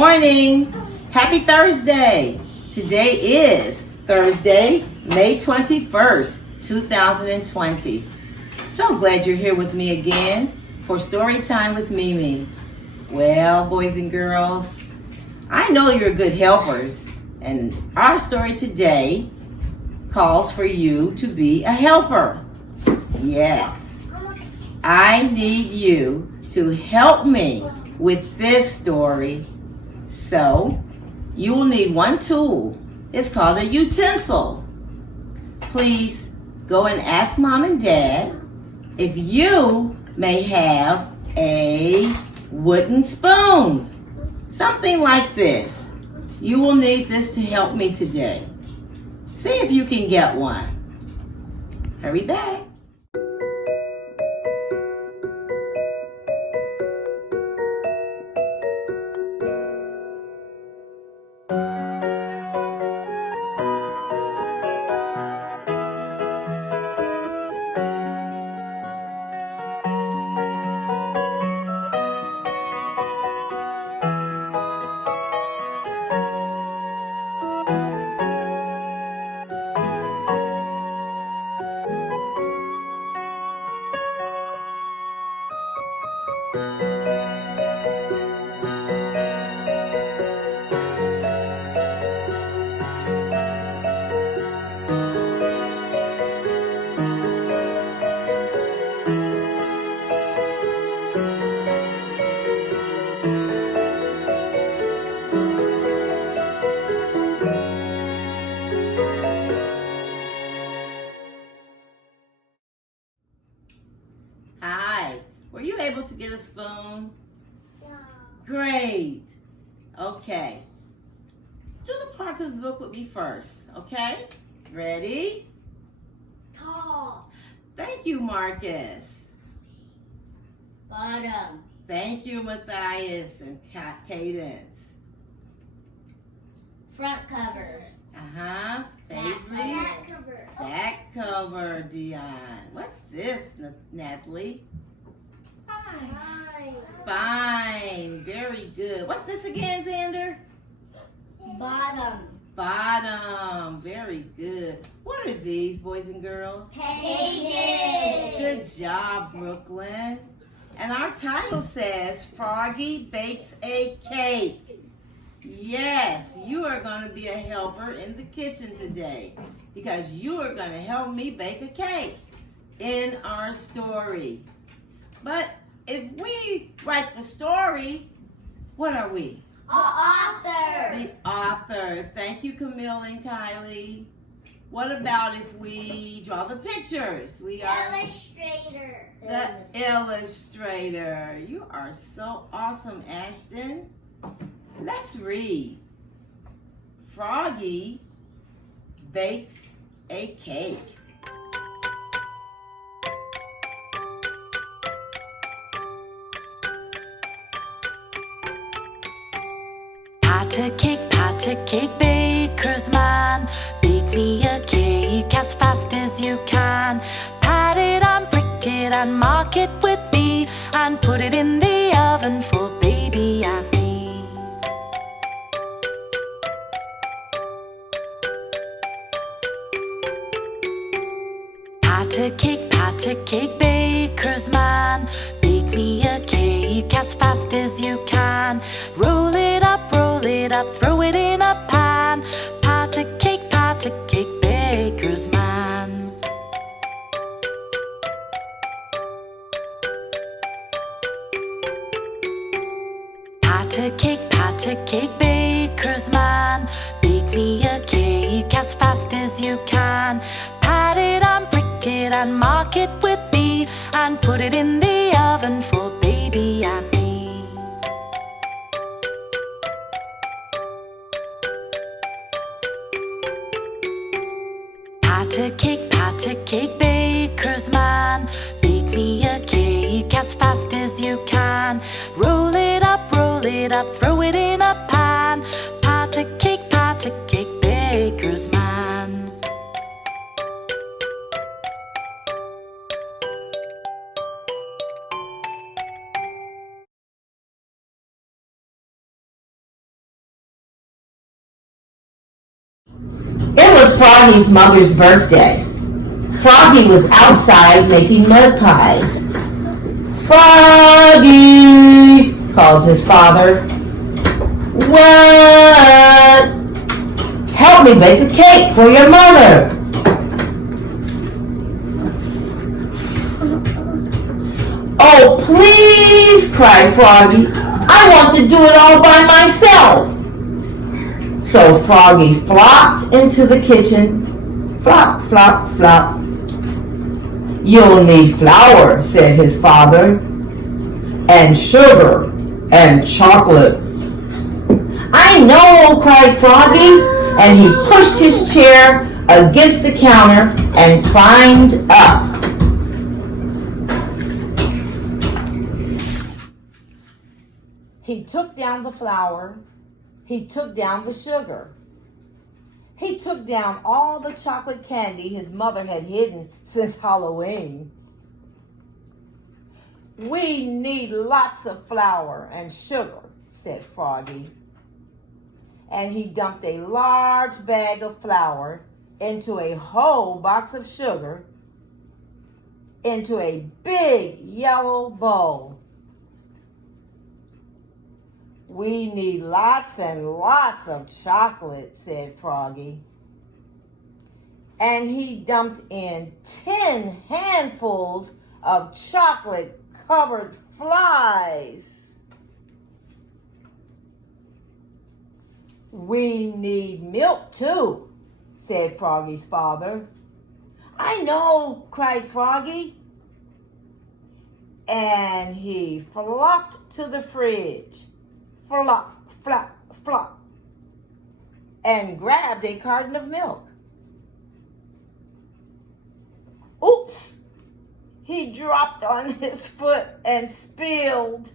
morning. Happy Thursday. Today is Thursday, May 21st, 2020. So glad you're here with me again for Story Time with Mimi. Well, boys and girls, I know you're good helpers, and our story today calls for you to be a helper. Yes, I need you to help me with this story. So, you will need one tool. It's called a utensil. Please go and ask Mom and Dad if you may have a wooden spoon. Something like this. You will need this to help me today. See if you can get one. Hurry back. Hi, were you able to get a spoon? Yeah. Great. Okay. Do the parts of the book with me first, okay? Ready? Top. Thank you, Marcus. Bottom. Thank you, Matthias and Cadence. Front cover. Uh-huh. Paisley. Back cover. Back cover, Dion. What's this, Natalie? Spine. Spine. Very good. What's this again, Xander? Bottom. Bottom. Very good. What are these, boys and girls? Pages. Good job, Brooklyn. And our title says, Froggy Bakes a Cake. Yes, you are going to be a helper in the kitchen today because you are going to help me bake a cake in our story. But if we write the story, what are we? Author. The author. Thank you, Camille and Kylie. What about if we draw the pictures? We are Illustrator. the illustrator. You are so awesome, Ashton. Let's read. Froggy bakes a cake. Pat a cake, baker's man. Bake me a cake as fast as you can. Pat it and prick it and mark it with B, and put it in the oven for baby and me. Pat a cake, baker's man. Bake me a cake as fast as you can. Roll it up, throw it in a pan. Pat a cake, baker's man. Pat a cake, baker's man. Bake me a cake as fast as you can. Pat it and prick it and mark it with B, and put it in the oven for baby and me. Pat a cake, baker's man. Bake me a cake as fast as you can. Roll it up, throw it in a pan. Pat a cake, baker's man. Froggy's mother's birthday. Froggy was outside making mud pies. "Froggy," called his father. "What?" "Help me bake a cake for your mother." "Oh, please," cried Froggy. "I want to do it all by myself." So Froggy flopped into the kitchen. Flop, flop, flop. "You'll need flour," said his father, "and sugar and chocolate." "I know," cried Froggy, and he pushed his chair against the counter and climbed up. He took down the flour. He took down the sugar. He took down all the chocolate candy his mother had hidden since Halloween. "We need lots of flour and sugar," said Froggy. And he dumped a large bag of flour into a whole box of sugar into a big yellow bowl. "We need lots and lots of chocolate," said Froggy. And he dumped in 10 handfuls of chocolate-covered flies. "We need milk too," said Froggy's father. "I know," cried Froggy. And he flopped to the fridge. Flop, flop, flop, and grabbed a carton of milk. Oops! He dropped on his foot and spilled.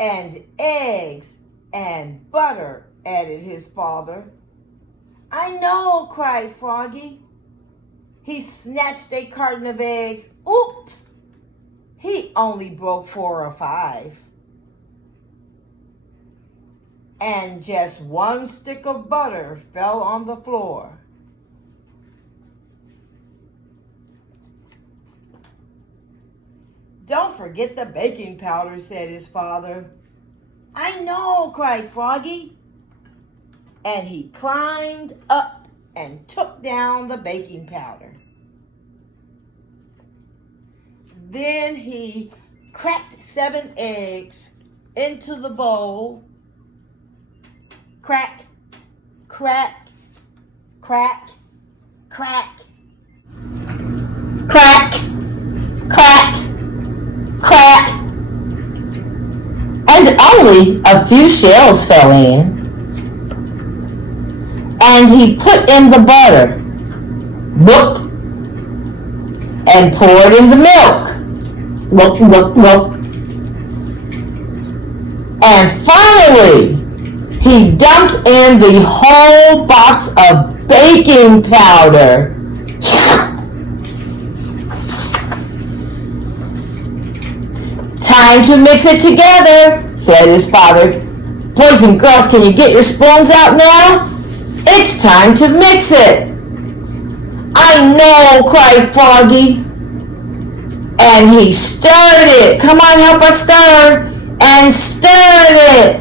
"And eggs and butter," added his father. "I know," cried Froggy. He snatched a carton of eggs. Oops! He only broke 4 or 5. And just 1 stick of butter fell on the floor. "Don't forget the baking powder," said his father. "I know," cried Froggy. And he climbed up and took down the baking powder. Then he cracked 7 eggs into the bowl. Crack, crack, crack, crack, crack, crack, crack. And only a few shells fell in. And he put in the butter. Whoop. And poured in the milk. Whoop, whoop, whoop. And finally, he dumped in the whole box of baking powder. "Time to mix it together," said his father. "Boys and girls, can you get your spoons out now? It's time to mix it." "I know," cried Froggy. And he stirred it. "Come on, help us stir." And stirred it.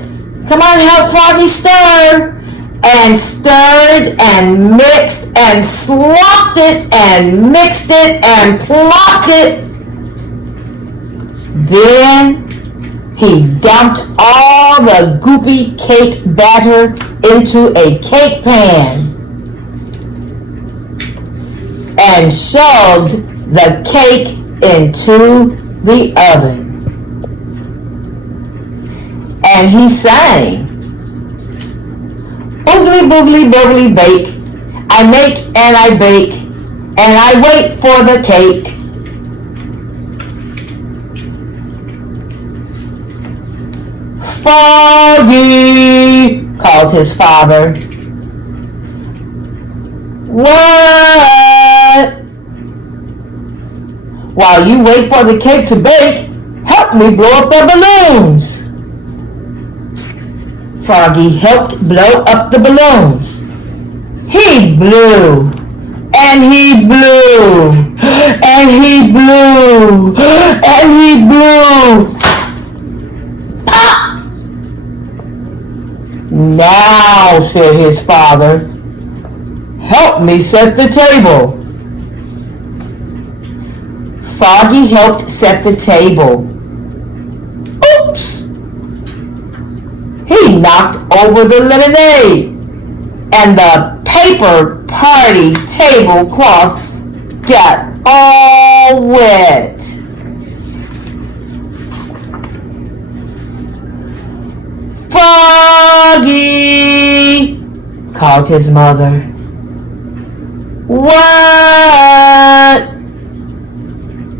"Come on, help Froggy stir." And stirred and mixed and slopped it and mixed it and plopped it. Then he dumped all the goopy cake batter into a cake pan and shoved the cake into the oven. And he sang, "Boogly, boogly, boogly, bake. I make and I bake, and I wait for the cake." "Froggy," called his father. "What?" "While you wait for the cake to bake, help me blow up the balloons." Froggy helped blow up the balloons. He blew, and he blew, and he blew, and he blew. Pop! Now, said his father, help me set the table. Froggy helped set the table. Oops! He knocked over the lemonade, and the paper party tablecloth got all wet. Froggy! called his mother.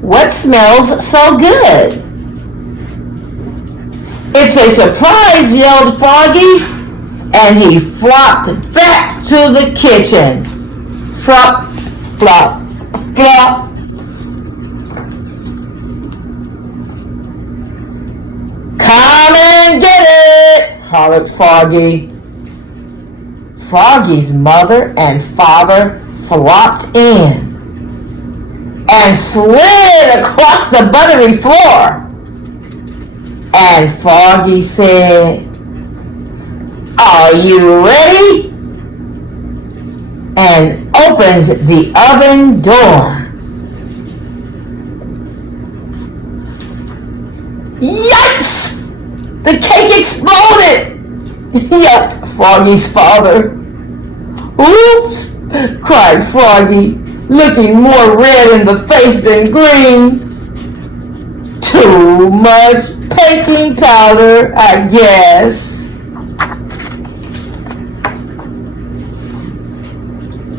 What smells so good? It's a surprise, yelled Froggy, and he flopped back to the kitchen. Flop, flop, flop. Come and get it, hollered Froggy. Froggy's mother and father flopped in and slid across the buttery floor. And Froggy said, "Are you ready?" and opened the oven door. Yikes! The cake exploded! Yelped Froggy's father. Oops! cried Froggy, looking more red in the face than green. Too much baking powder, I guess.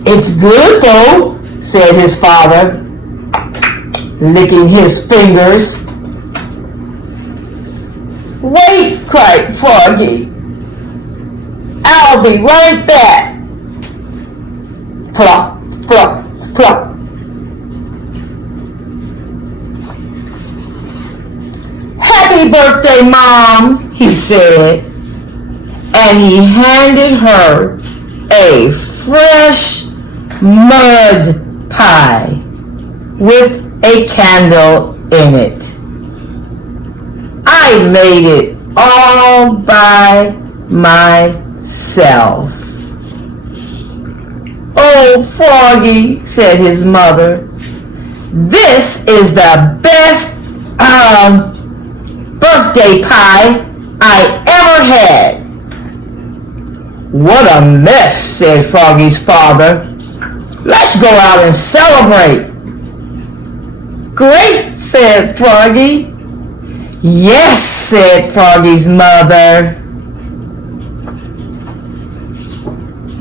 It's good though, said his father, licking his fingers. Wait, cried Froggy. I'll be right back. Flop, flop, flop. Happy birthday, Mom, he said, and he handed her a fresh mud pie with a candle in it. I made it all by myself. Oh, Froggy, said his mother, this is the best birthday pie I ever had. What a mess, said Froggy's father. Let's go out and celebrate. Great, said Froggy. Yes, said Froggy's mother.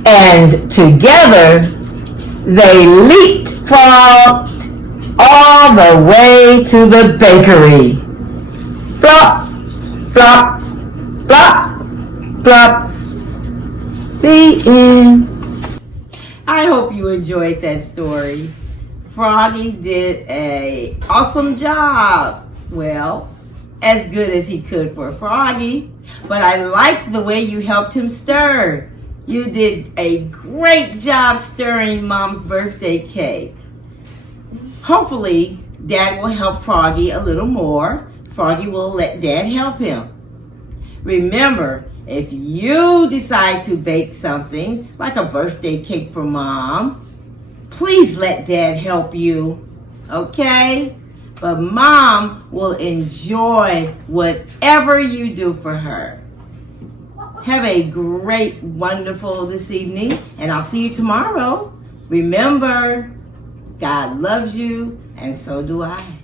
And together they leapfrogged all the way to the bakery. Flop, flop, flop, flop. The end. I hope you enjoyed that story. Froggy did an awesome job. Well, as good as he could for Froggy. But I liked the way you helped him stir. You did a great job stirring Mom's birthday cake. Hopefully, Dad will help Froggy a little more. Froggy will let Dad help him. Remember, if you decide to bake something like a birthday cake for Mom, please let Dad help you, okay? But Mom will enjoy whatever you do for her. Have a great, wonderful this evening, and I'll see you tomorrow. Remember, God loves you, and so do I.